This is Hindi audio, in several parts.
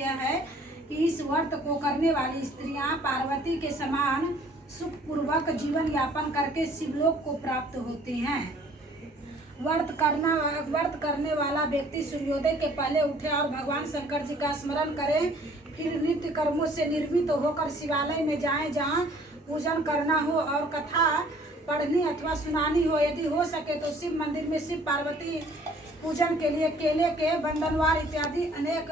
यह है कि इस व्रत को करने वाली स्त्रियां पार्वती के समान सुखपूर्वक जीवन यापन करके शिवलोक को प्राप्त होती हैं। व्रत करने वाला व्यक्ति सूर्योदय के पहले उठे और भगवान शंकर जी का स्मरण करे, फिर नित्य कर्मों से निर्मित होकर शिवालय में जाएं जहां पूजन करना हो और कथा पढ़नी अथवा सुनानी हो। यदि हो सके तो शिव मंदिर में शिव पार्वती पूजन के लिए केले के बंधनवार इत्यादि अनेक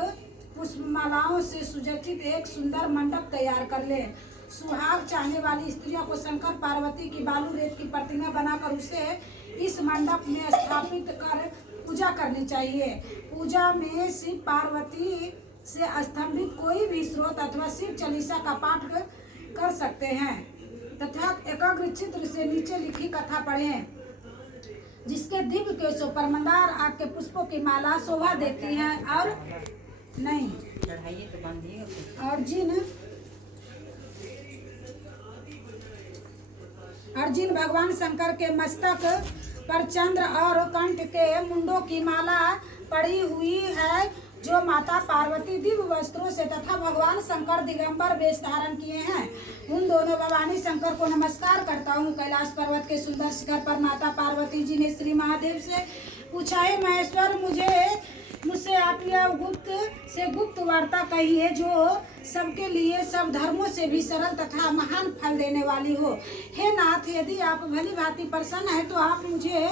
पुष्पमालाओं से सुसज्जित एक सुंदर मंडप तैयार कर ले। सुहाग चाहने वाली स्त्रियों को शंकर पार्वती की बालू रेत की प्रतिमा बनाकर उसे इस मंडप में स्थापित कर पूजा करनी चाहिए। पूजा में शिव पार्वती से स्तंभित कोई भी स्रोत अथवा शिव चालीसा का पाठ कर सकते हैं तथा एकाग्र चित्र से नीचे लिखी कथा पढ़ें, जिसके दिव्य केशों पर मंदार आग के पुष्पों की माला शोभा देती है। और नहीं अर्जुन भगवान शंकर के मस्तक पर चंद्र और कंठ के मुंडों की माला पड़ी हुई है जो माता पार्वती दिव्य वस्त्रों से तथा भगवान शंकर दिगंबर वेश धारण किए हैं। उन दोनों भवानी शंकर को नमस्कार करता हूँ। कैलाश पर्वत के सुंदर शिखर पर माता पार्वती जी ने श्री महादेव से पूछा, हे महेश्वर, मुझसे आप यह गुप्त वार्ता कहिए जो सबके लिए सब धर्मों से भी सरल तथा महान फल देने वाली हो। हे नाथ, यदि आप भली भांति प्रसन्न है तो आप मुझे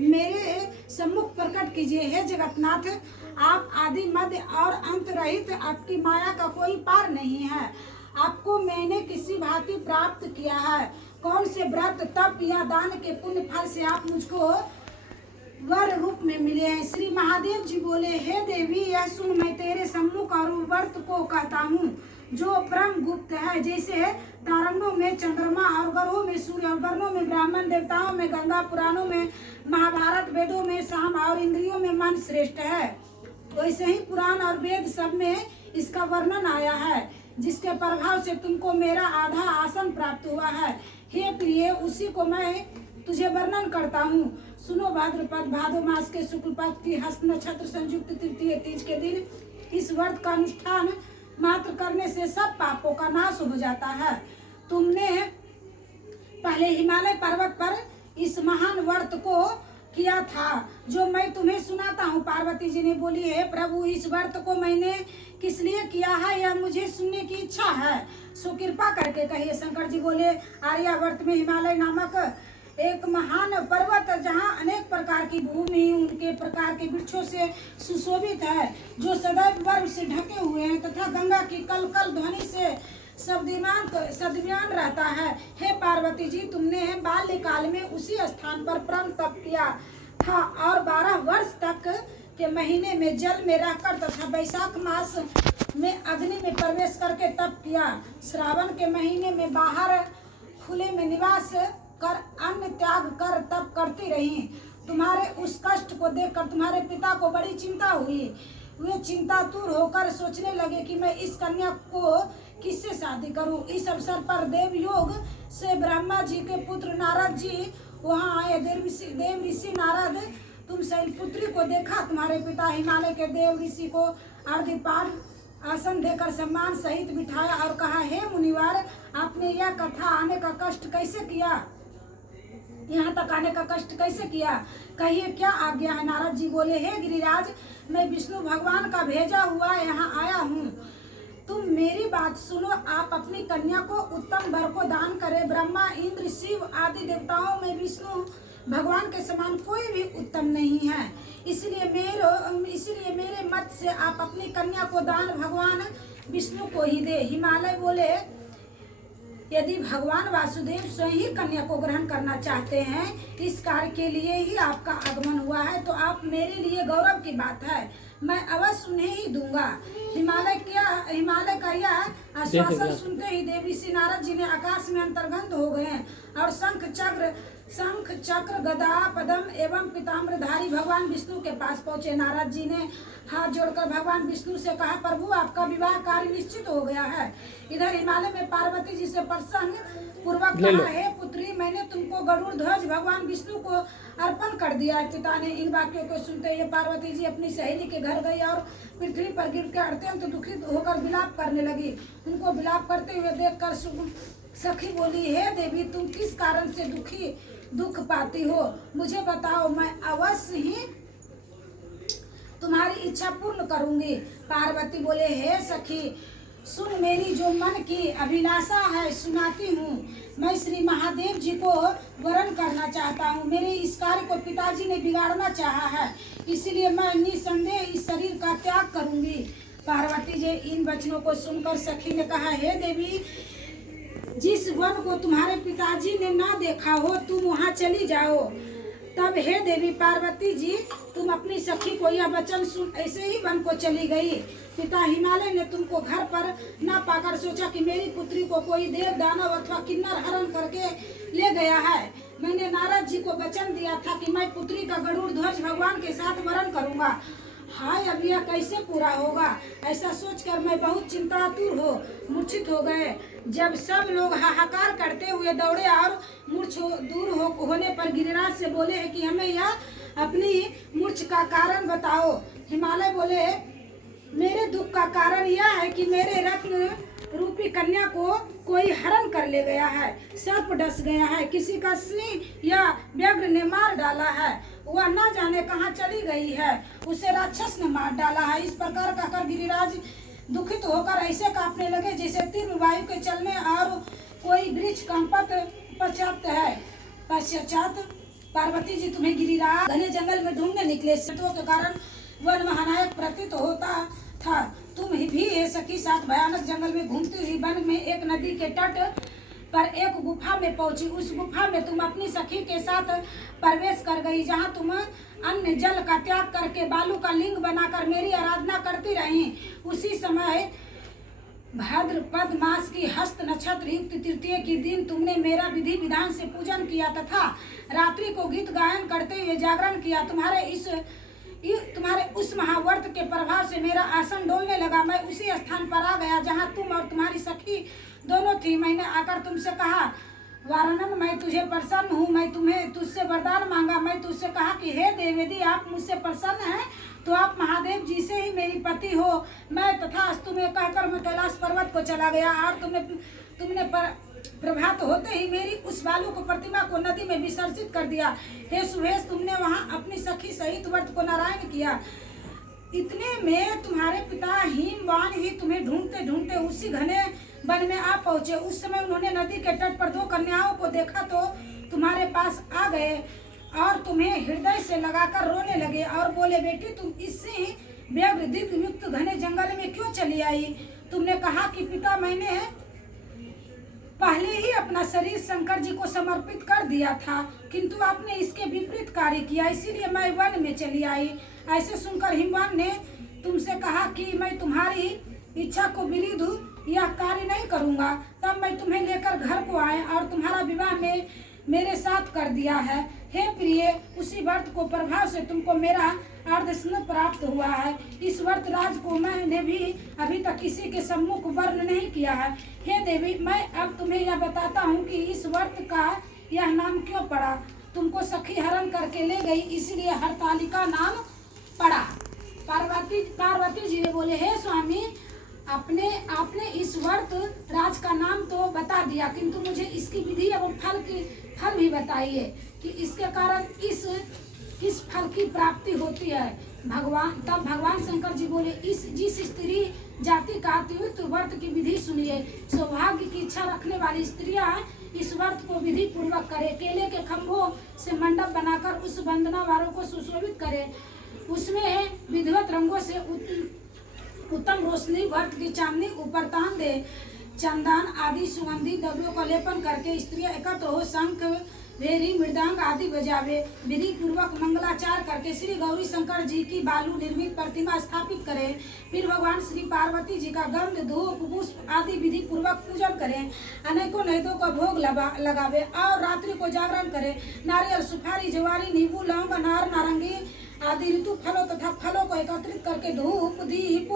मेरे सम्मुख प्रकट कीजिए। हे जगन्नाथ, आप आदि मध्य और अंत रहित, आपकी माया का कोई पार नहीं है। आपको मैंने किसी भांति प्राप्त किया है। कौन से व्रत तप या दान के पुण्य फल से आप मुझको वर रूप में मिले हैं। श्री महादेव जी बोले, हे देवी, यह सुन, मैं तेरे सम्मुख और व्रत को कहता हूँ जो परम गुप्त है। जैसे तारंगों में चंद्रमा और ग्रहों में सूर्य और वर्णों में ब्राह्मण, देवताओं में गंगा, पुराणों में महाभारत, वेदों में साम और इंद्रियों में मन श्रेष्ठ है, वैसे ही पुराण और वेद सब में इसका वर्णन आया है, जिसके प्रभाव से तुमको मेरा आधा आसन प्राप्त हुआ है। हे प्रिय, उसी को मैं तुझे वर्णन करता हूँ। सुनो, भाद्रपद भादो मास के शुक्ल पक्ष की हस्त नक्षत्र संयुक्त तृतीय तीज के दिन इस व्रत का अनुष्ठान मात्र करने से सब पापों का नाश हो जाता है। तुमने पहले हिमालय पर्वत पर इस महान व्रत को किया था जो मैं तुम्हें सुनाता हूँ। पार्वती जी ने बोली, है प्रभु, इस व्रत को मैंने किस लिए किया है यह मुझे सुनने की इच्छा है, सो कृपा करके कहिए। शंकर जी बोले, आर्यावर्त में हिमालय नामक एक महान पर्वत जहाँ अनेक प्रकार की भूमि उनके प्रकार के वृक्षों से सुशोभित है, जो सदैव बर्फ से ढके हुए हैं तथा गंगा की कल कल ध्वनि से सदम्यान रहता है। हे पार्वती जी, तुमने बाल्यकाल में उसी स्थान पर परम तप किया था और 12 वर्ष तक के महीने में जल में रहकर तथा वैशाख मास में अग्नि में प्रवेश करके तप किया। श्रावण के महीने में बाहर खुले में निवास कर अन्न त्याग कर तप करती रही। तुम्हारे उस कष्ट को देखकर तुम्हारे पिता को बड़ी चिंता हुई। वे चिंतातुर होकर सोचने लगे कि मैं इस कन्या को किससे शादी करूं। इस अवसर पर देवयोग से ब्रह्मा जी के पुत्र नारद जी वहां आए। देव ऋषि नारद, तुम शैलपुत्री को देखा। तुम्हारे पिता हिमालय के देव ऋषि को अर्धपाद आसन देकर सम्मान सहित बिठाया और कहा, हे मुनिवर, आपने यह कथा आने का कष्ट कैसे किया, यहाँ तक आने का कष्ट कैसे किया, कहिए क्या आज्ञा है। नारद जी बोले, हे गिरिराज, मैं विष्णु भगवान का भेजा हुआ यहाँ आया हूँ। तुम मेरी बात सुनो। आप अपनी कन्या को उत्तम वर को दान करें। ब्रह्मा, इंद्र, शिव आदि देवताओं में विष्णु भगवान के समान कोई भी उत्तम नहीं है। इसलिए मेरे मत से आप अपनी कन्या को दान भगवान विष्णु को ही दे। हिमालय बोले, यदि भगवान वासुदेव स्वयं ही कन्या को ग्रहण करना चाहते हैं, इस कार्य के लिए ही आपका आगमन हुआ है, तो आप मेरे लिए गौरव की बात है, मैं अवश्य उन्हें ही दूंगा। हिमालय का यह आश्वासन सुनते ही देव ऋषि नारद जी ने आकाश में अंतर्गत हो गए और शंख चक्र शंख चक्र गदा पद्म एवं पीताम्बरधारी भगवान विष्णु के पास पहुंचे। नारद जी ने हाथ जोड़कर भगवान विष्णु से कहा, प्रभु आपका विवाह कार्य निश्चित हो गया है। इधर हिमालय में पार्वती जी से प्रसन्न पूर्वक कहा, हे पुत्री, मैंने तुमको गरुड़ ध्वज भगवान विष्णु को अर्पण कर दिया है। पिता ने इन वाक्यों को सुनते ही पार्वती जी अपनी सहेली के घर गई और पृथ्वी पर गिरकर अत्यंत दुखित होकर विलाप करने लगी। उनको विलाप करते हुए देखकर सखी बोली, हे देवी, तुम किस कारण से दुख पाती हो, मुझे बताओ, मैं अवश्य ही तुम्हारी इच्छा पूर्ण करूंगी। पार्वती बोले, हे सखी, सुन, मेरी जो मन की अभिलाषा है सुनाती हूँ। मैं श्री महादेव जी को वरण करना चाहता हूँ। मेरे इस कार्य को पिताजी ने बिगाड़ना चाहा है, इसलिए मैं निसंदेह इस शरीर का त्याग करूंगी। पार्वती जी इन वचनों को सुनकर सखी ने कहा, हे देवी, जिस वन को तुम्हारे पिताजी ने ना देखा हो तुम वहाँ चली जाओ। तब हे देवी पार्वती जी, तुम अपनी सखी को यह वचन सुन ऐसे ही वन को चली गई। पिता हिमालय ने तुमको घर पर ना पाकर सोचा कि मेरी पुत्री को कोई देव दानव अथवा किन्नर हरण करके ले गया है। मैंने नारद जी को वचन दिया था कि मैं पुत्री का गरुड़ ध्वज भगवान के साथ वरण करूंगा। हाय, अब यह कैसे पूरा होगा? ऐसा सोचकर मैं बहुत चिंतातुर मूर्छित हो गए। जब सब लोग हाहाकार करते हुए दौड़े और मूर्छ दूर होने पर गिरिराज से बोले हैं कि हमें यह अपनी मूर्छ का कारण बताओ। हिमालय बोले, मेरे दुख का कारण यह है कि मेरे रत्न रूपी कन्या को कोई हरण कर ले गया है, सर्प डस गया है, किसी का सिंह या व्याघ्र ने मार डाला है, वह न जाने कहाँ चली गई है, उसे राक्षस ने मार डाला है। इस प्रकार कहकर गिरिराज दुखित होकर ऐसे कांपने लगे जैसे तीव्र वायु के चलने और कोई वृक्ष कंपत पश्चात पार्वती जी तुम्हें गिरिराज घने जंगल में ढूंढने निकले। शत्रुओं के कारण वन महानायक प्रतीत होता था। तुम भी ये सखी साथ भयानक जंगल में घूमती हुई वन में एक नदी के तट पर एक गुफा में पहुंची। उस गुफा में तुम अपनी सखी के साथ प्रवेश कर गई, जहां तुम अन्न जल का त्याग करके बालू का लिंग बनाकर मेरी आराधना करती रही। उसी समय भाद्रपद मास की हस्त नक्षत्र युक्त तृतीय के दिन तुमने मेरा विधि विधान से पूजन किया तथा रात्रि को गीत गायन करते हुए जागरण किया। तुम्हारे उस महाव्रत के प्रभाव से मेरा आसन डोलने लगा। मैं उसी स्थान पर आ गया जहां तुम और तुम्हारी सखी दोनों थी। मैंने आकर तुमसे कहा, वारणन, मैं तुझे प्रसन्न हूँ, मैं तुझसे वरदान मांगा। मैं तुझसे कहा कि हे देव, यदि आप मुझसे प्रसन्न हैं तो आप महादेव जी से ही मेरी पति हो। मैं तथास्तु में कहकर मैं कैलाश पर्वत को चला गया और तुमने प्रभात होते ही मेरी उस बालू को प्रतिमा को नदी में विसर्जित कर दिया। हे सुहेश, तुमने वहां अपनी सखी सहित व्रत को नारायण किया। इतने में तुम्हारे पिता हिमवान ही तुम्हें ढूंढते ढूंढते उसी घने वन में आ पहुंचे। उस समय उन्होंने नदी के तट पर दो कन्याओं को देखा तो तुम्हारे पास आ गए और तुम्हें हृदय से लगाकर रोने लगे और बोले, बेटी, तुम इससे व्याघ्र दिव्य युक्त घने जंगल में क्यों चली आई? तुमने कहा कि पिता, मैंने पहले ही अपना शरीर शंकर जी को समर्पित कर दिया था, किंतु आपने इसके विपरीत कार्य किया, इसीलिए मैं वन में चली आई। ऐसे सुनकर हिमवान ने तुमसे कहा कि मैं तुम्हारी इच्छा को विरुद्ध यह कार्य नहीं करूंगा। तब मैं तुम्हें लेकर घर को आए और तुम्हारा विवाह में मेरे साथ कर दिया है। हे प्रिय, उसी व्रत को प्रभाव से तुमको मेरा अर्धस्न प्राप्त हुआ है। इस व्रत राज को मैंने भी अभी तक किसी के सम्मुख वर्ण नहीं किया है। हे देवी, मैं अब तुम्हें यह बताता हूँ कि इस व्रत का यह नाम क्यों पड़ा। तुमको सखी हरण करके ले गई, इसलिए हरतालिका नाम पड़ा। पार्वती जी ने बोले, हे स्वामी, आपने इस व्रत राज का नाम तो बता दिया, किंतु मुझे इसकी विधि एवं फल भी बताइए कि इसके कारण किस फल की प्राप्ति होती है। तब भगवान शंकर जी बोले, जिस स्त्री जाति का अतिरिक्त व्रत की विधि सुनिए। सौभाग्य की इच्छा रखने वाली स्त्रियां इस व्रत को विधि पूर्वक करे। केले के खंभों से मंडप बनाकर उस वंदना वारों को सुशोभित करे, उसमें विधिवत रंगों से उत्तम रोशनी व्रत की चांदनी ऊपर तान दे, चंदन आदि सुगंधी द्रव्यों का लेपन करके स्त्रियां एकत्र हो शंख भेरी मृदंग आदि बजावे, विधि पूर्वक मंगलाचार करके श्री गौरी शंकर जी की बालू निर्मित प्रतिमा स्थापित करें। फिर भगवान श्री पार्वती जी का गंध धूप पुष्प आदि विधि पूर्वक पूजन करें। अनेकों नैवेद्यों का भोग लगावे और रात्रि को जागरण करें। नारियल, सुपारी, जवारी, नींबू, लौंग, अनार, नारंगी आदि ऋतु फलों तथा फलों को एकत्रित करके धूप दीप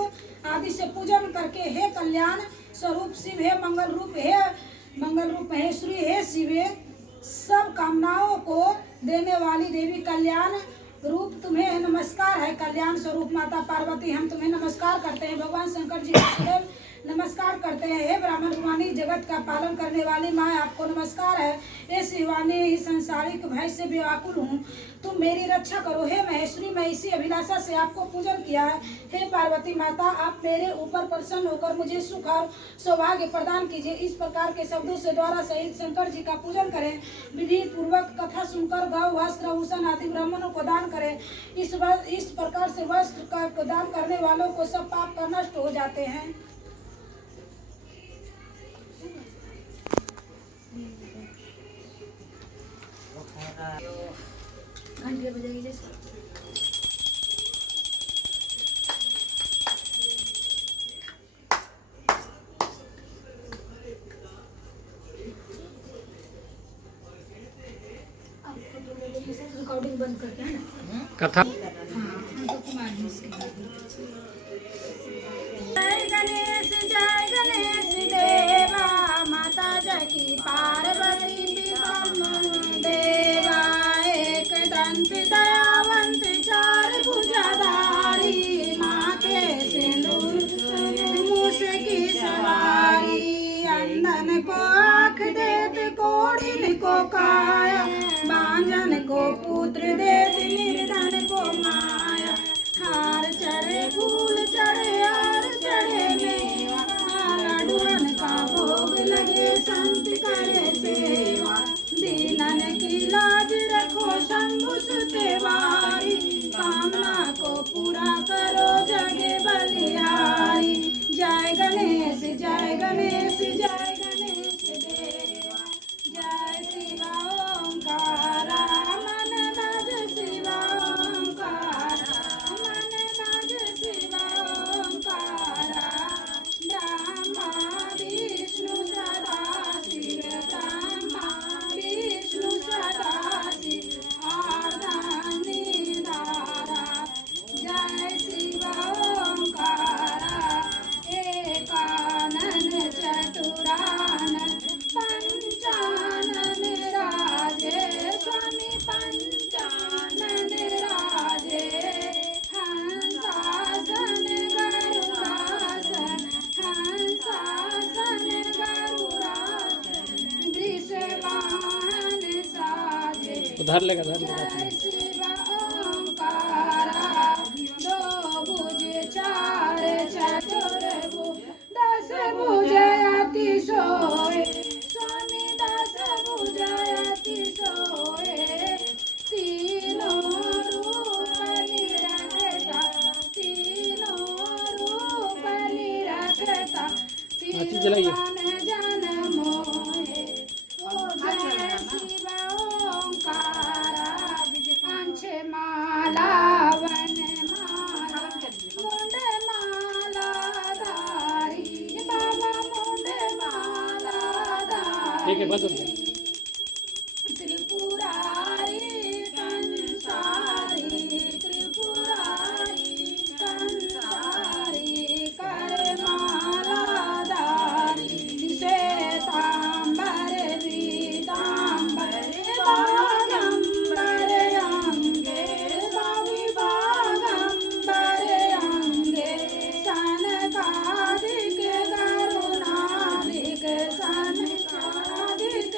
आदि से पूजन करके हे कल्याण स्वरूप शिव, हे मंगल रूप, हे श्री, हे शिवे, सब कामनाओं को देने वाली देवी कल्याण रूप तुम्हें नमस्कार है। कल्याण स्वरूप माता पार्वती हम तुम्हें नमस्कार करते हैं। भगवान शंकर जी को नमस्कार करते हैं। हे ब्राह्मण रूहानी जगत का पालन करने वाली माँ आपको नमस्कार है। हे शिवानी संसारिक भय से व्याकुल हूँ, तुम मेरी रक्षा करो। हे महेश्वरी, मैं इसी अभिलाषा से आपको पूजन किया है। हे पार्वती माता, आप मेरे ऊपर प्रसन्न होकर मुझे सुख और सौभाग्य प्रदान कीजिए। इस प्रकार के शब्दों से द्वारा सहित शंकर जी का पूजन करें। विधि पूर्वक कथा सुनकर गौ, वस्त्र, आभूषण आदि ब्राह्मणों को दान करें। इस प्रकार से वस्त्र का दान करने वालों को सब पाप का नष्ट हो जाते हैं। घंटे बजाइए जैसे रिकॉर्डिंग बंद करके है ना कथा। जय गणेश देवा, माता जकी पार्वती देवा, एक दंत दयावंत चार भुजाधारी, माथे सिंदूर मूस की सवारी, अंधन को आँख देत, कोढ़िन को काया, बांझन को पुत्र देत, निर्धन को माया, हार चढ़े फूल चढ़े हार चढ़े मेवा, लाडुअन का भोग लगे संत करे सेवा, दीनन की लाज रखो शंभु सुतेवारी, कामना को पूरा करो जगे बलिहारी। जय गणेश जय गणेश जय गणेश देवा, जय शिवा ओंकारा, मन राज शिवा ओंकारा, मन राज शिवा ओंकारा, ब्रह्मा विष्णु सदा शिव, ब्रह्मा विष्णु सदा शिव, आर्धनिधारा, जय शिवा ओंकारा, एकानन चतुरानन पंचानन राजे, स्वामी पंचानन राजे, हंसासन गरुड़ासन, हंसासन गरुड़ासन, वृषवाहन साजे, उधर लेगा उधर लेगा। जय शिव ओंकारा, दो भुज चार चतुर भुज, दस भुज अति सोए, स्वामी दस भुज अति सोए, तीनों रूप निरखता, तीनों रूप निरखता, तिरुवन जन मोहे, ओ जय शिव ओंकारा, अंश माला वन माला, मुंड माला धारी, बाबा मुंड माला ठीक है, धारी, बंद हो गया। त्रिपुरारी कंसारी, त्रिपुरारी कंसारी, कर माला धारी, श्वेतांबर पीतांबर, बागंबर अंगे, स्वामी बागंबर अंगे, सनकादिक करुणादिक, सनकादिक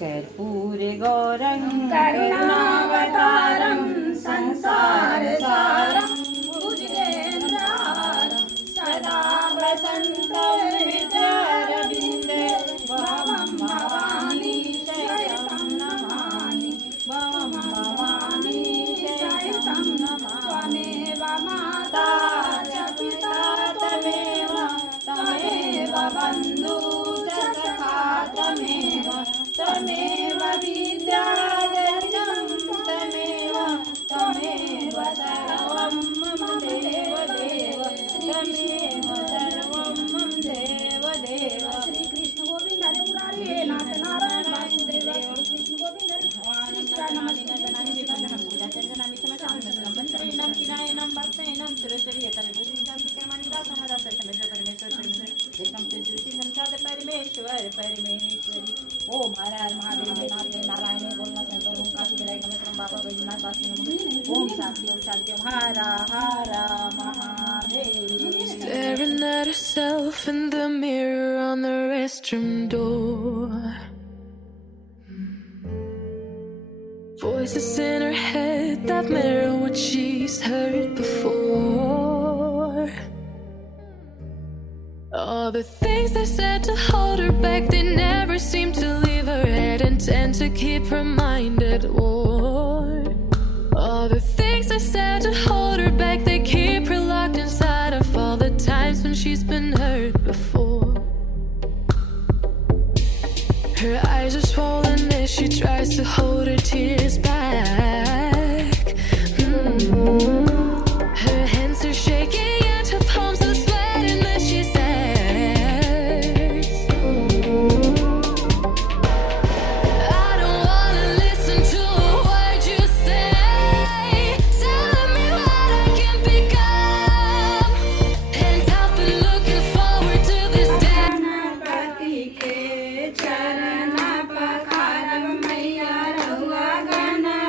कर्पूरे गौरं करुणावतारं संसारसारं भुजगेन्द्रहारं सदा वसन्तं हृदयारविन्दे भवं भवानी सहितं नमामि भवं भवानी सहितं नमामि त्वमेव माता च पिता त्वमेव त्वमेव बन्धु च सखा त्वमेव त्वमेव विद्या दैवं त्वमेव त्वमेव सर्वं मम देव देव त्वमेव सर्वं मम देव देव श्री कृष्ण गोविंद हरे मुरारी हे नाथ नारायण वासुदेव श्री कृष्ण गोविंद हरे कृष्ण नमस्ते पूजा चंदनामि समचानंदनं मंत्रेणं किनायनं भक्तेनं सुरसुरियतं बुद्धिं कर्मणि दासमदास समझ परमेश्वर एकम त्रिशूति संसार परमेश्वर परमेश्वरी ओम हर हर महादेव नाथ नारायण बोलना संतो ओम काशी विराय नमस्कार बाबा बैजनाथ वासी ओम शांति ओम हर हर Mahadev Staring at herself in the mirror on the restroom door. Voices in her head that mirror what she's heard before. All the things they said to hold her back, they never seem to leave her head and tend to keep her mind at war. All the things they said to hold her back, they keep her locked inside of all the times when she's been hurt before. Her eyes are swollen as she tries to hold her tears back. Her hands are shaking and her palms are sweating as she says, I don't wanna listen to a word you say, telling me what I can become. And I've been looking forward to this day. Ganpati के चरण पखारब मैया रहुआ गणपति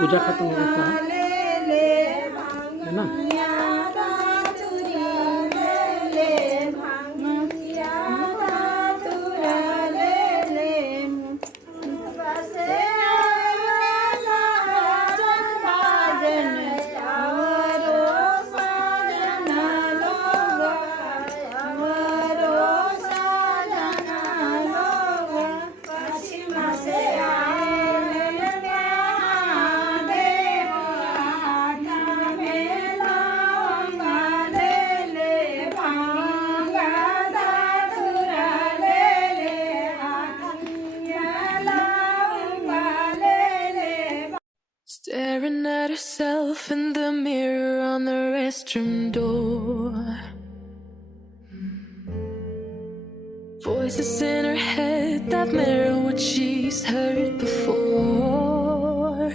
पूजा खत्म हो गया था, है ना? Staring at herself in the mirror on the restroom door. Voices in her head that mirror what she's heard before.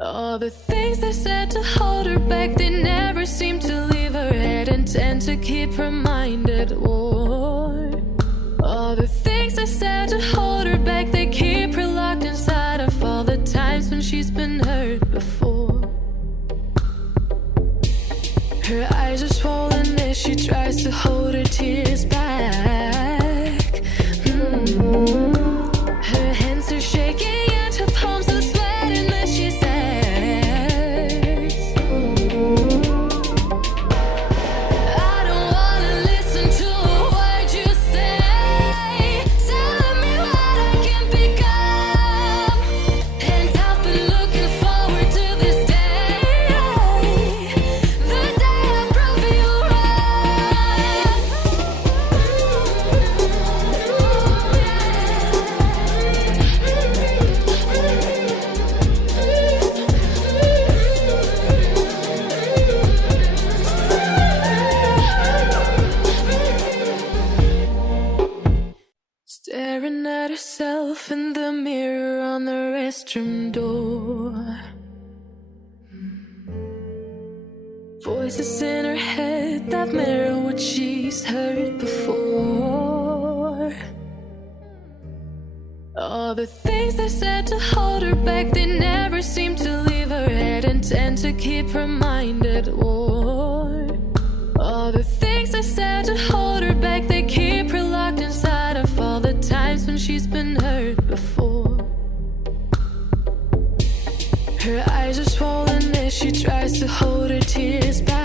All the things they said to hold her back, they never seem to leave her head and tend to keep her mind at war. All the things they said to hold her back, they keep her locked inside of all the times when she's been hurt before. Her eyes are swollen as she tries to hold her tears back. Her hands are shaking and her palms are sweating as she says, I don't wanna listen to a word you say, telling me what I can become. And I've been looking forward to this day, the day I prove you Staring at herself in the mirror on the restroom door. Voices in her head that mirror what she's heard before. All the things they said to hold her back, they never seem to leave her head and tend to keep her mind at war. All the things they said to hold her back, they keep her locked inside of all the times when she's been hurt before. Her eyes are swollen as she tries to hold her tears back.